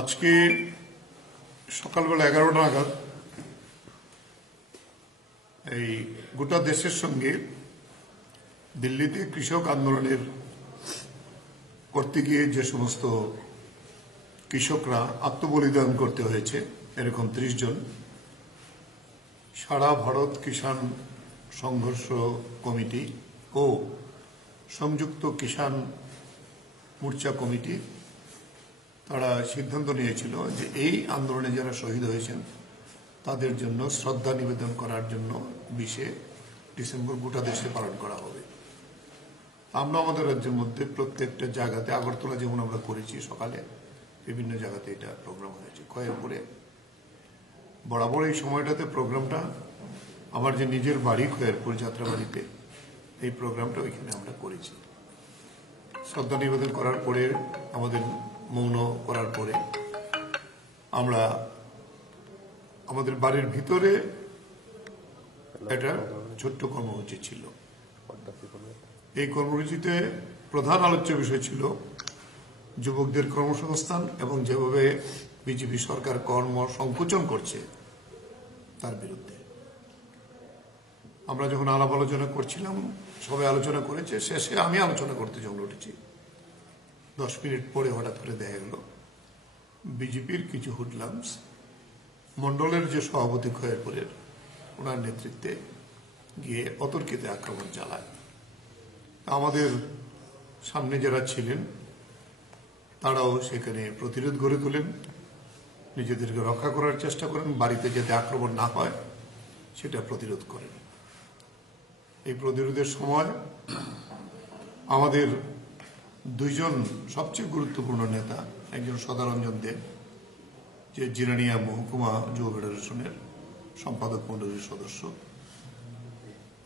আজকে সকালবেলা 11টা নাগাদ এই গোটা দেশের সঙ্গে দিল্লিতে কৃষক আন্দোলনের করতে গিয়ে যে সমস্ত কৃষকরা আত্মবলিদান করতে হয়েছে এরকম 30 জন সারা ভারত কিষাণ সংঘর্ষ কমিটি ও সংযুক্ত কিষাণ মোর্চা কমিটি তারা সিদ্ধান্ত নিয়েছিল যে এই আন্দোলনে যারা শহীদ হয়েছেন তাদের জন্য শ্রদ্ধা নিবেদন করার জন্য 20 ডিসেম্বর গোটা দেশে পালন করা হবে। আমরা আমাদের রাজ্যের মধ্যে প্রত্যেকটা জায়গাতে আগরতলা যেমন আমরা করেছি সকালে বিভিন্ন জায়গাতে এটা প্রোগ্রাম হয়েছে। খয়েরপুরে বরাবর এই সময়টাতে প্রোগ্রামটা আমার যে নিজের বাড়ি খয়েরপুর যাত্রাবাড়িতে এই প্রোগ্রামটা ওইখানে আমরা করেছি। শ্রদ্ধা নিবেদন করার পরে আমাদের মৌন করার পরে আমরা আমাদের বাড়ির ভিতরে একটা ছোট্ট কর্মসূচি ছিল। এই কর্মসূচিতে প্রধান আলোচ্য বিষয় ছিল যুবকদের কর্মসংস্থান এবং যেভাবে বিজেপি সরকার কর্ম সংকোচন করছে তার বিরুদ্ধে। আমরা যখন আলাপ আলোচনা করছিলাম সবাই আলোচনা করেছে, শেষে আমি আলোচনা করতে যখন উঠেছি 10 মিনিট পরে হঠাৎ করে দেখা গেল বিজেপির কিছু হুডলামস মন্ডলের যে সভাপতি খয়েরপুরের ওনার নেতৃত্বে গিয়ে অতর্কিত আক্রমণ চালায়। আমাদের সামনে যারা ছিলেন তারাও সেখানে প্রতিরোধ গড়ে তোলেন, নিজেদেরকে রক্ষা করার চেষ্টা করেন, বাড়িতে যাতে আক্রমণ না হয় সেটা প্রতিরোধ করেন। এই প্রতিরোধের সময় আমাদের 2 জন সবচেয়ে গুরুত্বপূর্ণ নেতা, একজন সদারঞ্জন দেব যে জিরানিয়া মহকুমা যুব ফেডারেশনের সম্পাদক মণ্ডলীর সদস্য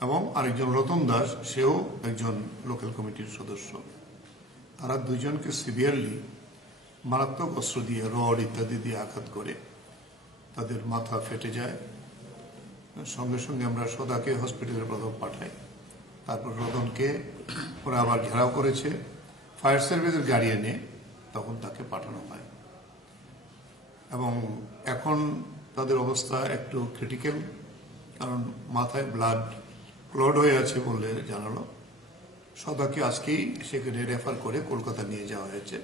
এবং আরেকজন রতন দাস, সেও একজন লোকাল কমিটির সদস্য। তারা 2 জনকে সিভিয়ারলি মারাত্মক অস্ত্র দিয়ে রড ইত্যাদি দিয়ে আঘাত করে তাদের মাথা ফেটে যায়। সঙ্গে সঙ্গে আমরা সদাকে হসপিটালে প্রথম পাঠাই, তারপর রতনকে ওরা আবার ঘেরাও করেছে, ফায়ার সার্ভিসের গাড়ি এনে তখন তাকে পাঠানো হয় এবং এখন তাদের অবস্থা একটু ক্রিটিক্যাল, কারণ মাথায় ব্লাড ক্লড হয়ে আছে বলে জানালো। সদাকে আজকেই সেখানে রেফার করে কলকাতা নিয়ে যাওয়া হয়েছে,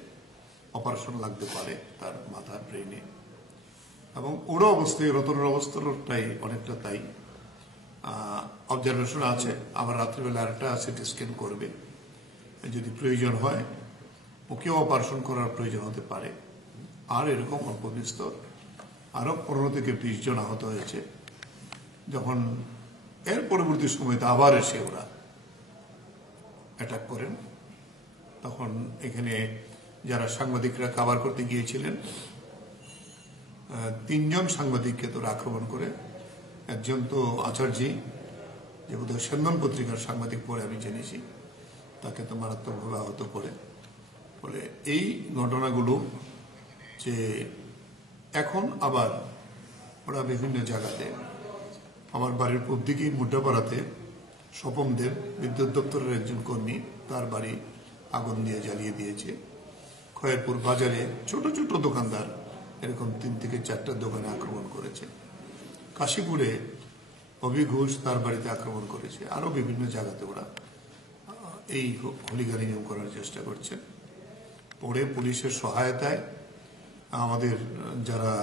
অপারেশন লাগতে পারে তার মাথার ব্রেনে। এবং ওরও অবস্থায় রতনের অবস্থাটাই অনেকটা তাই, অবজারভেশন আছে। আবার রাত্রিবেলা আরেকটা সিটি স্ক্যান করবে, যদি প্রয়োজন হয় ওকেও অপারেশন করার প্রয়োজন হতে পারে। আর এরকম অল্প বিস্তর আরো 15 থেকে 20 জন আহত হয়েছে। যখন এর পরবর্তী সময়তে আবার এসে ওরা অ্যাটাক করেন, তখন এখানে যারা সাংবাদিকরা কভার করতে গিয়েছিলেন 3 জন সাংবাদিককে তোরা আক্রমণ করে। একজন তো আচার্যি, যে বোধহয় সেন্দন পত্রিকার সাংবাদিক পরে আমি জেনেছি, তাকে তো মারাত্মকভাবে আহত করে। ফলে এই ঘটনাগুলো যে এখন আবার ওরা বিভিন্ন জায়গাতে, আমার বাড়ির পূব দিকেই মুড্ডাপাড়াতে স্বপন দেব বিদ্যুৎ দপ্তরের একজন কর্মী, তার বাড়ি আগুন দিয়ে জ্বালিয়ে দিয়েছে। খয়েরপুর বাজারে ছোট ছোট দোকানদার এরকম 3 থেকে 4টা দোকানে আক্রমণ করেছে। কাশীপুরে অভি ঘোষ তার বাড়িতে আক্রমণ করেছে। আরো বিভিন্ন জায়গাতে ওরা এই হুলিগানিজম করার চেষ্টা করছে। পরে পুলিশের সহায়তায় আমাদের যারা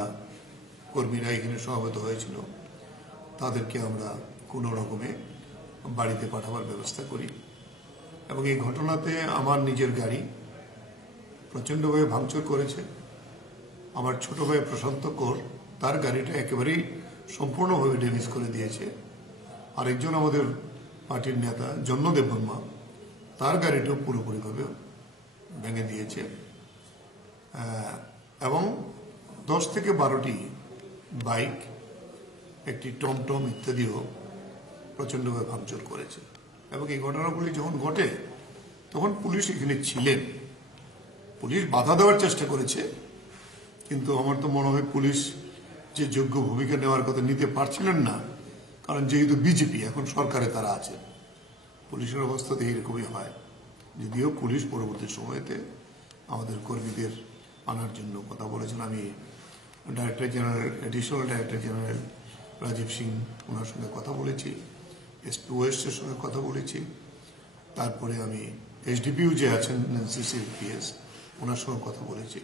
কর্মীরা এখানে সমবেত হয়েছিল তাদেরকে আমরা কোনো রকমে বাড়িতে পাঠাবার ব্যবস্থা করি। এবং এই ঘটনাতে আমার নিজের গাড়ি প্রচণ্ডভাবে ভাঙচুর করেছে। আমার ছোট ভাই প্রশান্ত কর, তার গাড়িটা একেবারেই সম্পূর্ণভাবে ড্যামেজ করে দিয়েছে। আরেকজন আমাদের পার্টির নেতা জন্মদেব বর্মা, তার গাড়িটাও পুরোপুরিভাবে ভেঙে দিয়েছে এবং 10 থেকে 12টি বাইক, একটি টমটম ইত্যাদিও প্রচণ্ডভাবে ভাঙচুর করেছে। এবং এই ঘটনাগুলি যখন ঘটে তখন পুলিশ এখানে ছিলেন। পুলিশ বাধা দেওয়ার চেষ্টা করেছে, কিন্তু আমার তো মনে হয় পুলিশ যে যোগ্য ভূমিকা নেওয়ার কথা নিতে পারছিলেন না, কারণ যেহেতু বিজেপি এখন সরকারে তারা আছে। পুলিশের অবস্থা তো এইরকমই হয়। যদিও পুলিশ পরবর্তী সময়তে আমাদের কর্মীদের আনার জন্য কথা বলেছেন। আমি director general, additional director general Rajeev Singh, ওনার সঙ্গে কথা বলেছি, এসপি ওয়েস্টের সঙ্গে কথা বলেছি। তারপরে আমি এসডিপিউ যে আছেন সিসিপিএস, ওনার সঙ্গে কথা বলেছি।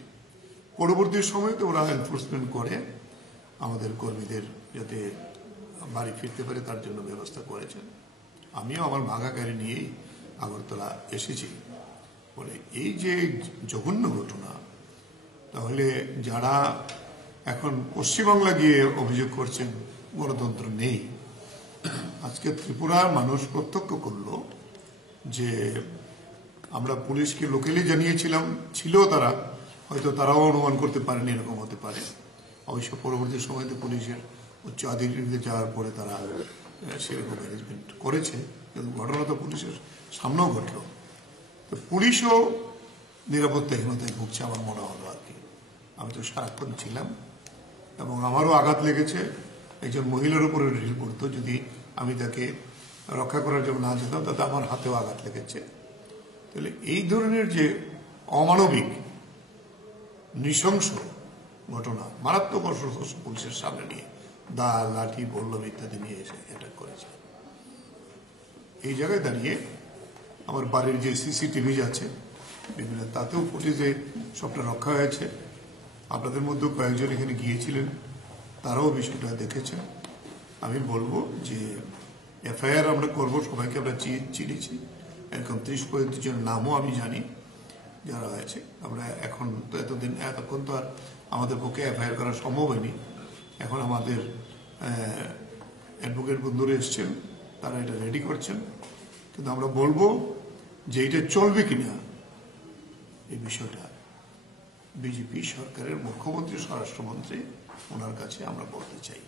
পরবর্তী সময়তে ওরা এনফোর্সমেন্ট করে আমাদের কর্মীদের যাতে বাড়ি ফিরতে পারে তার জন্য ব্যবস্থা করেছেন। আমিও আমার ভাঙা গাড়ি নিয়েই আগরতলা এসেছি। বলে এই যে জঘন্য ঘটনা, তাহলে যারা এখন পশ্চিমবাংলা গিয়ে অভিযোগ করছেন গণতন্ত্র নেই, আজকে ত্রিপুরার মানুষ প্রত্যক্ষ করলো যে আমরা পুলিশকে লোকালি জানিয়েছিলাম, ছিল তারা, হয়তো তারাও অনুমান করতে পারেনি এরকম হতে পারে। অবশ্য পরবর্তী সময়তে পুলিশের উচ্চ আধিকারিকতে যাওয়ার পরে তারা সেরকম ম্যানেজমেন্ট করেছে, কিন্তু ঘটনা তো পুলিশের সামনেও ঘটল। তো পুলিশও নিরাপত্তাহীনতায় ভুগছে আমার মনে হলো আর কি। আমি তো সারাক্ষণ ছিলাম এবং আমারও আঘাত লেগেছে। একজন মহিলার উপরে ঢিল পড়তো, যদি আমি তাকে রক্ষা করার জন্য না যেতাম তাতে আমার হাতেও আঘাত লেগেছে। তাহলে এই ধরনের যে অমানবিক নৃশংস ঘটনা, মারাত্মক অস্ত্র পুলিশের সামনে নিয়ে দা, লাঠি, বল্লম ইত্যাদি নিয়ে এসে অ্যাটাক করেছে। এই জায়গায় দাঁড়িয়ে আমার বাড়ির যে সিসিটিভি আছে বিভিন্ন, তাতেও ফুটেজে সবটা রক্ষা হয়েছে। আপনাদের মধ্যে কয়েকজন এখানে গিয়েছিলেন, তারাও বিষয়টা দেখেছেন। আমি বলবো যে এফআইআর আমরা করবো, সবাইকে আমরা চিনেছি, এরকম 30-35 জন নামও আমি জানি যারা হয়েছে। আমরা এখন তো এতক্ষণ তো আর আমাদের পক্ষে এফআইআর করা সম্ভব হয়নি। এখন আমাদের অ্যাডভোকেট বন্ধুরা এসছেন, তারা এটা রেডি করছেন। কিন্তু আমরা বলবো যে এটা চলবে কিনা এই বিষয়টা বিজেপি সরকারের মুখ্যমন্ত্রী, স্বরাষ্ট্রমন্ত্রী, ওনার কাছে আমরা বলতে চাই।